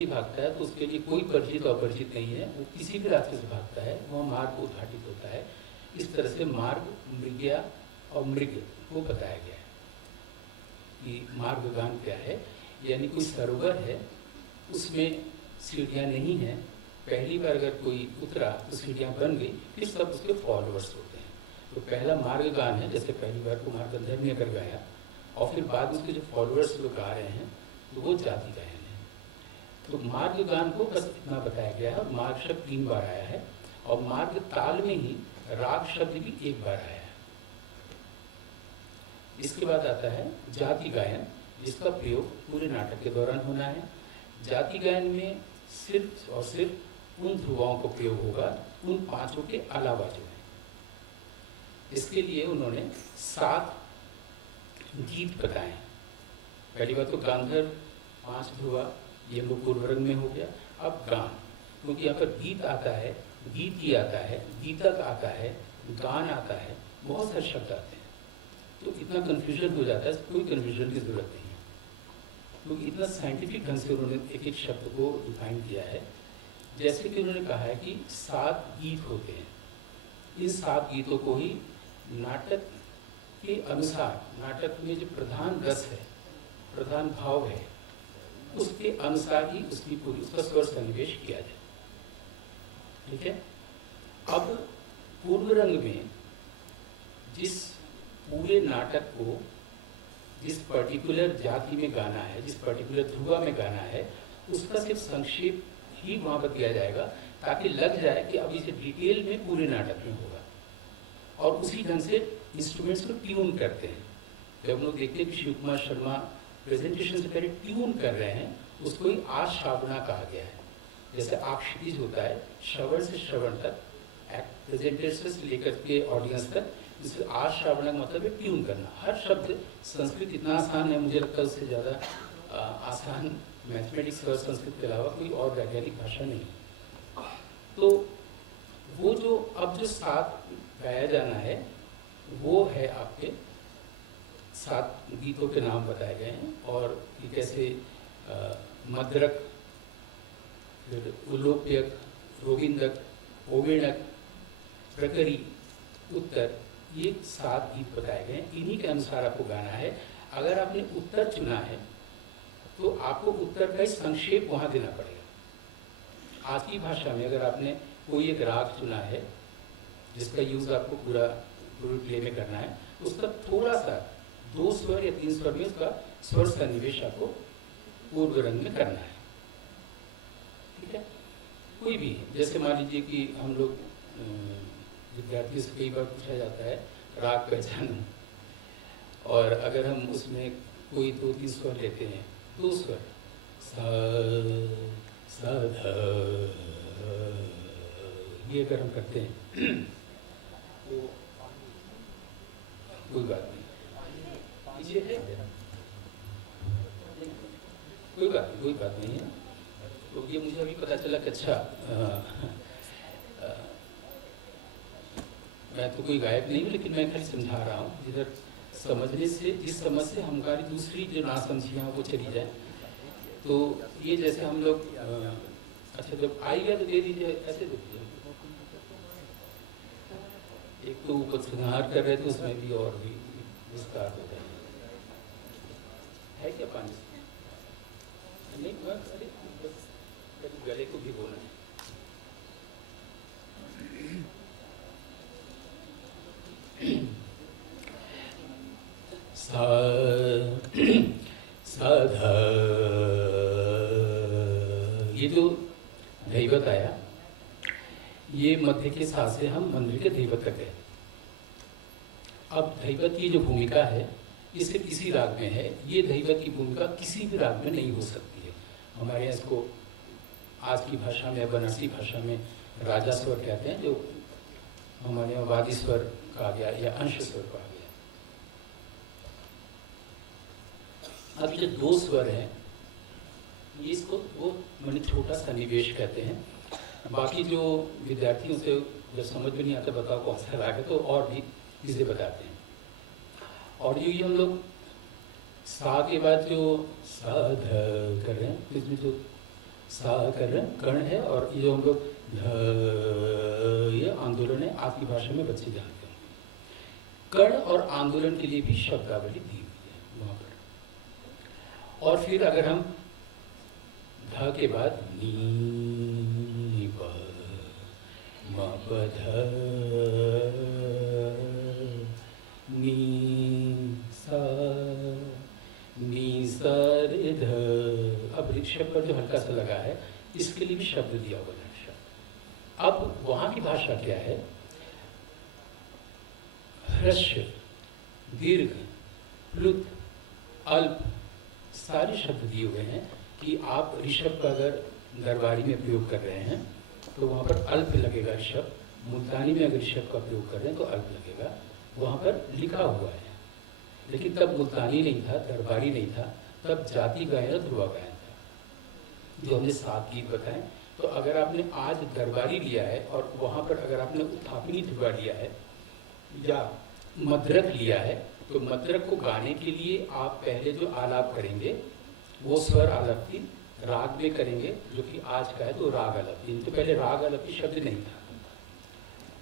भागता है तो उसके लिए कोई परिचित अपरिचित नहीं है, वो किसी भी रास्ते से भागता है, वह मार्ग उद्घाटित होता है। इस तरह से मार्ग, मृग्या और मृग को बताया गया है कि मार्गगान क्या है। यानी कोई सरोवर है, उसमें सीढ़ियाँ नहीं हैं, पहली बार अगर कोई उतरा तो सीढ़ियाँ बन गई, फिर सब उसके फॉलोअर्स होते हैं। तो पहला मार्गगान है, जैसे पहली बार कुमार गंधर्व ने अगर गाया और फिर बाद में उसके जो फॉलोअर्स लोग गा रहे हैं तो वो जाति गायन है। तो मार्ग गान को बस इतना बताया गया है। मार्ग शब्द 3 बार आया है और मार्ग ताल में ही राग शब्द भी 1 बार आया है। इसके बाद आता है जाति गायन, जिसका प्रयोग पूरे नाटक के दौरान होना है। जाति गायन में सिर्फ और सिर्फ उन ध्रुवाओं का प्रयोग होगा, उन 5 के अलावा जो है। इसके लिए उन्होंने 7 गीत बताए। पहली बात तो गांधर्व 5 ध्रुवा, ये हम लोग पूर्व रंग में हो गया। अब गान, क्योंकि यहाँ पर गीत आता है, गीत ही आता है, गीतक आता है, गान आता है, बहुत सारे शब्द आते हैं, तो इतना कन्फ्यूजन हो जाता है। कोई कन्फ्यूजन की जरूरत नहीं है, क्योंकि इतना साइंटिफिक ढंग से उन्होंने एक एक शब्द को डिफाइन किया है। जैसे कि उन्होंने कहा है कि 7 गीत होते हैं, इन 7 गीतों को ही नाटक के अनुसार, नाटक में जो प्रधान रस है, प्रधान भाव है, उसके अनुसार ही उसका स्वर सन्निवेश किया जाए। ठीक है। अब पूर्व रंग में जिस पूरे नाटक को जिस पर्टिकुलर जाति में गाना है, जिस पर्टिकुलर ध्रुवा में गाना है, उसका सिर्फ संक्षेप ही वहां पर दिया जाएगा, ताकि लग जाए कि अब इसे डिटेल में पूरे नाटक में होगा। और उसी ढंग से इंस्ट्रूमेंट्स को ट्यून करते हैं। जब हम लोग देखते हैं कि शिव कुमार शर्मा प्रेजेंटेशन से पहले ट्यून कर रहे हैं, उसको ही आश्रावणा कहा गया है। जैसे आक्षितिज होता है, श्रवण से श्रवण तक, प्रेजेंटेशन से लेकर के ऑडियंस तक, जिससे आश्रावणा का मतलब है ट्यून करना। हर शब्द, संस्कृत इतना आसान है, मुझे लगता है उससे ज़्यादा आसान मैथमेटिक्स और संस्कृत के अलावा कोई और वैज्ञानिक भाषा नहीं। तो वो जो अब जो 7 गाया जाना है, वो है आपके 7 गीतों के नाम बताए गए हैं। और ये कैसे मद्रक, फिर उल्लोप्यक, रोगिंदक, ओवेणक, प्रकरी, उत्तर, ये 7 गीत बताए गए हैं। इन्हीं के अनुसार आपको गाना है। अगर आपने उत्तर चुना है तो आपको उत्तर का ही संक्षेप वहाँ देना पड़ेगा। आज की भाषा में अगर आपने कोई एक राग चुना है जिसका यूज़ आपको पूरा प्ले में करना है, तो उसका थोड़ा सा 2 स्वर या 3 स्वर में उसका स्वर सन्निवेश आपको पूर्व रंग में करना है। ठीक है। कोई भी, जैसे मान लीजिए कि हम लोग विद्यार्थियों से कई बार पूछा जाता है राग पहचानो, और अगर हम उसमें कोई 2-3 स्वर लेते हैं, 2 स्वर सा सा ध, ये अगर हम करते हैं तो कोई बात नहीं, ये है कोई बात नहीं है। तो ये मुझे अभी पता चला कि अच्छा मैं तो कोई गायक नहीं हूँ, लेकिन मैं खाली समझा रहा हूँ, जिधर समझने से, जिस समझ से हमारी दूसरी जो नासमझियाँ वो चली जाए। तो ये जैसे हम लोग अच्छा जब आइएगा तो दे दीजिए, ऐसे दे दीजिए। एक तो उपसंहार कर रहे थे, उसमें भी और भी विस्तार हो जाए। है क्या पानी? नहीं, बस गले को भी बोलना है। साधा, ये जो दैवत आया, ये मध्य के साथ से हम मंदिर के दैवत तक है। अब दैवत की जो भूमिका है, ये सिर्फ इसी राग में है। ये दैवत की भूमिका किसी भी राग में नहीं हो सकती है। हमारे यहाँ इसको आज की भाषा में, बनारसी भाषा में राजा स्वर कहते हैं, जो हमारे यहाँ वादी स्वर कहा गया या अंश स्वर कहा गया। अब ये 2 स्वर हैं, ये इसको वो मैंने छोटा सन्निवेश कहते हैं। बाकी जो विद्यार्थियों से जब समझ में नहीं आता बताओ कौन सा राग है, तो और भी चीज़ें बताते हैं। और ये हम लोग सा के बाद जो सा ध कर रहे हैं, इसमें जो सा कर रहे हैं, कर्ण है, और ये जो हम लोग ये आंदोलन है, आपकी भाषा में बच्चे जानते हैं। कर्ण और आंदोलन के लिए भी शब्दावली दी हुई है वहाँ पर। और फिर अगर हम ध के बाद नी प म प ध नी सा नी सा रे ध, अब ऋषभ पर जो हल्का सा लगा है इसके लिए भी शब्द दिया हुआ है शब्द। अब वहाँ की भाषा क्या है, ह्रस्व, दीर्घ, प्लुत, अल्प, सारे शब्द दिए हुए हैं कि आप ऋषभ का अगर दरबारी में प्रयोग कर रहे हैं तो वहाँ पर अल्प लगेगा ऋषभ, मुल्तानी में अगर ऋषभ का प्रयोग कर रहे हैं तो अल्प लगेगा, वहाँ पर लिखा हुआ है। लेकिन तब मुल्तानी नहीं था, दरबारी नहीं था, तब जाति गायन और ध्रुवा गायन था, जो हमने 7 गीत बताए। तो अगर आपने आज दरबारी लिया है और वहाँ पर अगर आपने उत्थापनी ध्रुवा लिया है या मद्रक लिया है, तो मद्रक को गाने के लिए आप पहले जो आलाप करेंगे वो स्वर आलापी राग में करेंगे, जो कि आज का है तो राग आलापी, तो पहले राग आलापी शब्द नहीं था।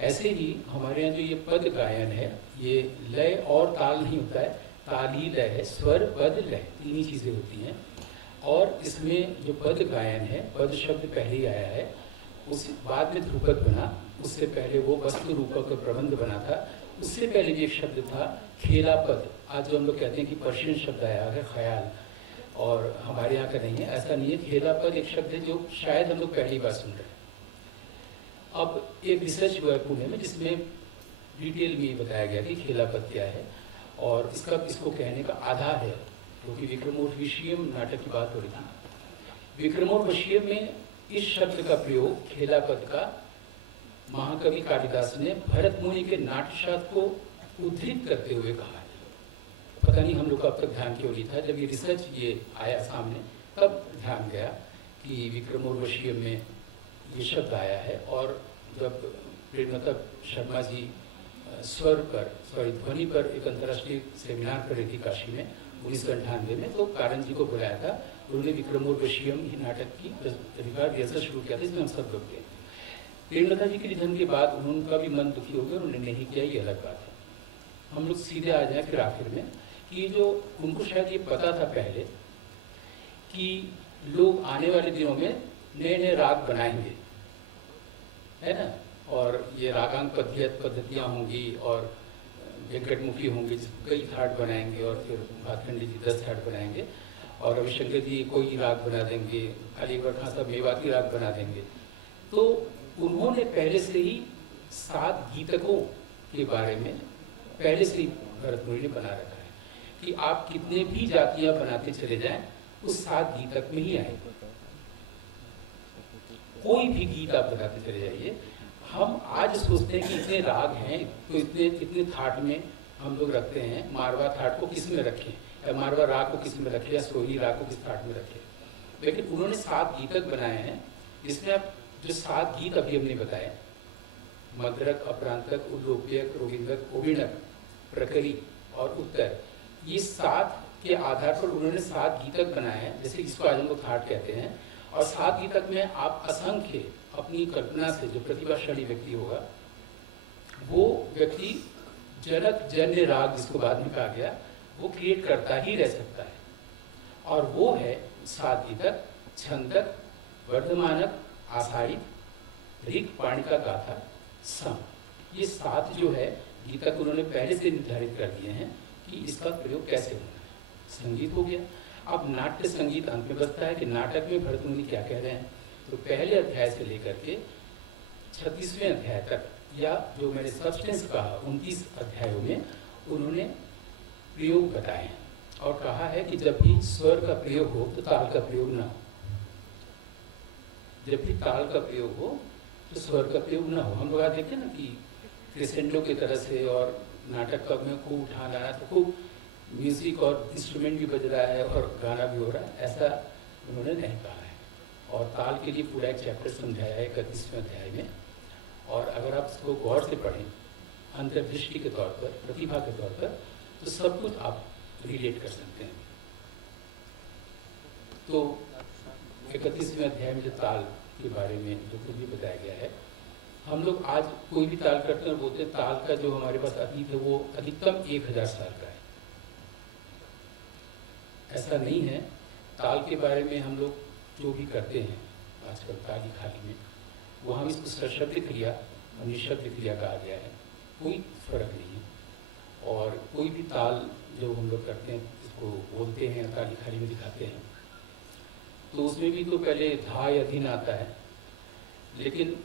ऐसे ही हमारे यहाँ जो ये पद गायन है, ये लय और ताल नहीं होता है, ताल ही लय है, स्वर पद लय 3 ही चीज़ें होती हैं। और इसमें जो पद गायन है, पद शब्द पहले ही आया है, उस बाद में ध्रुपद बना, उससे पहले वो वस्तु रूपक का प्रबंध बना था, उससे पहले भी एक शब्द था खेला पद। आज जो हम लोग कहते हैं कि पर्शियन शब्द आया है ख्याल, और हमारे यहाँ का नहीं है, ऐसा नहीं है। खेला पद एक शब्द है जो शायद हम लोग पहली बार सुन रहे हैं। अब एक रिसर्च हुआ है पुणे में जिसमें डिटेल में ये बताया गया कि खेला पद क्या है और इसको कहने का आधार है, क्योंकि विक्रमोर्वशीयम नाटक की बात हो रही थी। विक्रमोर्वशीयम में इस शब्द का प्रयोग खेला पद का महाकवि कालिदास ने भरत मुनि के नाट्यशास्त्र को उद्धृत करते हुए कहा है। पता नहीं हम लोग का अब तक ध्यान क्यों नहीं था, जब ये रिसर्च ये आया सामने तब ध्यान गया कि विक्रमोर्वशीयम में ये शब्द आया है। और जब प्रेमलता शर्मा जी ध्वनि पर एक अंतर्राष्ट्रीय सेमिनार कर रही थी काशी में 1998 में, तो कारण जी को बुलाया था, उन्होंने विक्रमोर्वशीयम ही नाटक की रिहर्सल शुरू किया था, इसमें हम सब लोग गए। प्रेमलता जी के निधन के बाद उनका भी मन दुखी हो गया, उन्होंने नहीं किया, ये अलग बात है। हम लोग सीधे आ जाए फिर आखिर में कि जो उनको शायद ये पता था पहले कि लोग आने वाले दिनों में नए नए राग बनाएंगे, है ना, और ये रागांग पद्धतियाँ होंगी और वेंकटमुखी होंगे, कई थाट बनाएंगे, और फिर भातखंडी जी 10 थाट बनाएंगे, और रविशंकर जी कोई राग बना देंगे, अलीगढ़ खान साहब मेवाती राग बना देंगे। तो उन्होंने पहले से ही 7 गीतकों के बारे में पहले से ही भरत मुनि ने बना रखा है कि आप कितने भी जातियाँ बनाते चले जाएं, उस 7 गीतक में ही आएगा। कोई भी गीत आप बनाते चले जाइए। हम आज सोचते हैं कि इतने राग हैं तो इतने थाट में हम लोग रखते हैं, मारवा थाट को किस में रखें, या मारवा राग को किस में रखें, या सोही राग को किस थाट में रखें। लेकिन उन्होंने 7 गीतक बनाए हैं, जिसमें आप जो 7 गीत अभी हमने बताए, मद्रक, अपरांतक, उल्लोप्यक, रोगिंदक, ओबिणक, प्रकरी और उत्तर, ये 7 के आधार पर उन्होंने 7 गीतक बनाए हैं, जैसे इसको आज हम लोग थाट कहते हैं। और 7 गीतक में आप असंख्य अपनी कल्पना से, जो प्रतिभाशाली व्यक्ति होगा, वो व्यक्ति जनक जन्य राग जिसको बाद में कहा गया, वो क्रिएट करता ही रह सकता है। और वो है 7 गीतक, छंदक, वर्धमानक, आषाढ़ी, ऋक, पाणिका, गाथा, सम। ये 7 जो है गीतक उन्होंने पहले से निर्धारित कर दिए हैं कि इसका प्रयोग कैसे होना है। संगीत हो गया। अब नाट्य संगीत अंत में बचता है कि नाटक में भरत मुनि क्या कह रहे हैं। तो पहले अध्याय से लेकर के 36वें अध्याय तक, या जो मैंने सब्सटेंस कहा 29 अध्यायों में, उन्होंने प्रयोग बताए हैं और कहा है कि जब भी स्वर का प्रयोग हो तो ताल का प्रयोग ना हो, जब भी ताल का प्रयोग हो तो स्वर का प्रयोग ना हो। हम लोग आज देखते हैं ना कि क्रेसेंडो की तरह से और नाटक का में खूब उठाना है, तो खूब म्यूजिक और इंस्ट्रूमेंट भी बज रहा है और गाना भी हो रहा है, ऐसा उन्होंने नहीं कहा है। और ताल के लिए पूरा एक चैप्टर समझाया है 31वें अध्याय में। और अगर आप इसको गौर से पढ़ें अंतर्दृष्टि के तौर पर, प्रतिभा के तौर पर, तो सब कुछ आप रिलेट कर सकते हैं। तो 31वें अध्याय में जो ताल के बारे में जो कुछ भी बताया गया है, हम लोग आज कोई भी ताल करते हैं बोलते हैं ताल का जो हमारे पास अतीत है वो अधिकतम 1000 साल का है। ऐसा नहीं है। ताल के बारे में हम लोग जो भी करते हैं आजकल ताली खाली में, वहाँ इसको सशब्द क्रिया और निःशब्द क्रिया कहा गया है, कोई फर्क नहीं है। और कोई भी ताल जो हम लोग करते हैं इसको बोलते हैं ताली खाली में दिखाते हैं, तो उसमें भी तो पहले धा या धिन आता है, लेकिन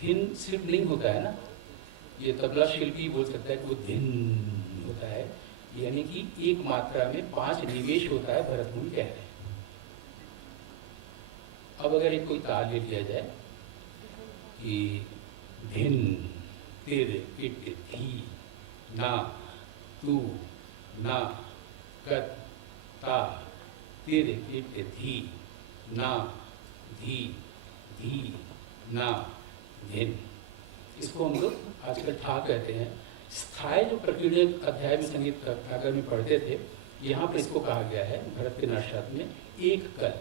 धिन सिर्फ नहीं होता है ना। ये तबला शिल्पी बोल सकता है कि वो धिन होता है, यानी कि एक मात्रा में 5 निवेश होता है, भरत मुनि कह रहे हैं। अब अगर एक कोई ताल ले लिया जाए कि धिन तिर इट धी ना तू ना कत ता तिर इट धी ना धी धी ना धिन, इसको हम लोग आजकल ठा कहते हैं। स्थाई जो प्रकीर्णन अध्याय में संगीत अगर में पढ़ते थे, यहाँ पर इसको कहा गया है भरत के नाट्य में एक कल।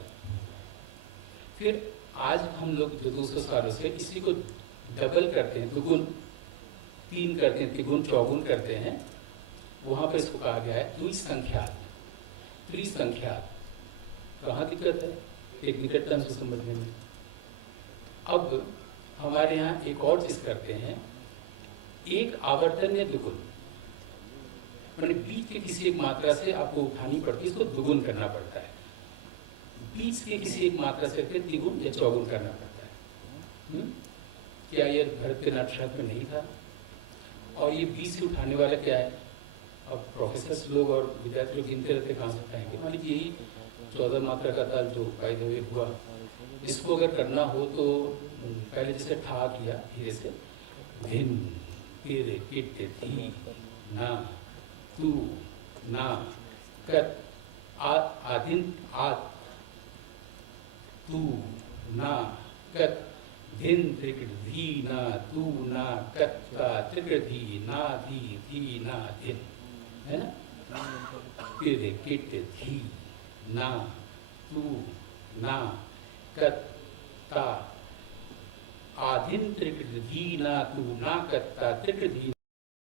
फिर आज हम लोग जो 200 सालों से इसी को डबल करते हैं, दुगुन 3 करते हैं, तिगुन चौगुन करते हैं, वहाँ पर इसको कहा गया है द्विसंख्यात। त्रिसंख्यात कहाँ दिक्कत है एक निकटतम से समझने में। अब हमारे यहाँ एक और चीज करते हैं, एक आवर्तन या दुगुन, मैंने बीच के किसी एक मात्रा से आपको उठानी पड़ती है, इसको दुगुन करना पड़ता है। बीच के किसी एक मात्रा से फिर तिगुन या चौगुन करना पड़ता है। क्या ये भरत के नाट्यशास्त्र में नहीं था? और ये बीच से उठाने वाला क्या है? अब प्रोफेसर लोग और विद्यार्थी लोग गिनते रहते कहाँ से उठाएंगे। मान लीजिए यही 14 मात्रा का ताल जो बाय द वे हुआ, इसको अगर करना हो तो पहले जैसे ठा किया धीरे से, धिन तिर किट धी ना तू ना कत आदिन आत तू ना कत धिन त्रिकट धी ना तू ना कत का त्रिकट धी ना धी ना धिन, है ना? तिर किट धी ना तू ना कत ता आदिन त्रिकट धी ना तू ना कत ता त्रिकट धी